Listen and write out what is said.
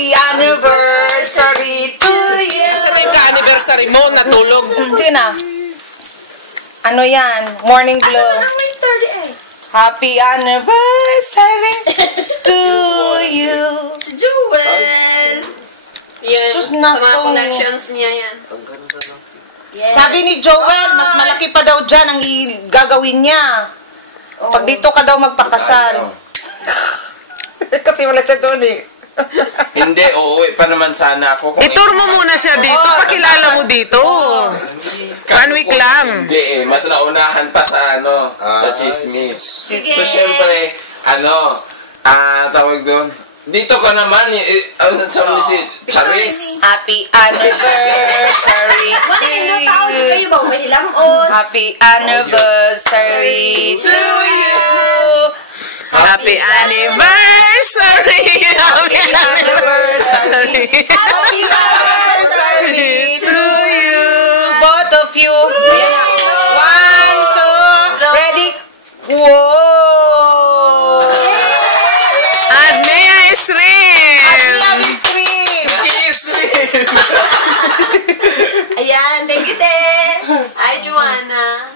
Happy anniversary to you. Saan na yung ka-anniversary mo? Natulog. Hindi na. Ano yan? Morning glow. Happy anniversary to you. Si Jewel. Yan. Sus, sa mga naku. connections niya yan. Yes. Sabi ni Joel, mas malaki pa daw dyan ang gagawin niya. Pag dito ka daw magpakasal. Kasi wala siya doon eh. Hindi, uuwi pa naman sana ako. I-tour mo muna siya dito. Pakilala mo dito. 1 week lang. Hindi eh, mas naunahan pa sa sa chismis. Sige. So, syempre, tawag doon. Dito ka naman, sabi si Charis. Happy anniversary to you. Kayo ba? May lamos. Happy anniversary to you. Happy anniversary! Happy anniversary! Happy anniversary to you. Both of you. 1, 2, ready? Whoa! At may ice cream! Loving stream. Ayan, thank you, te. Ay, Joanna.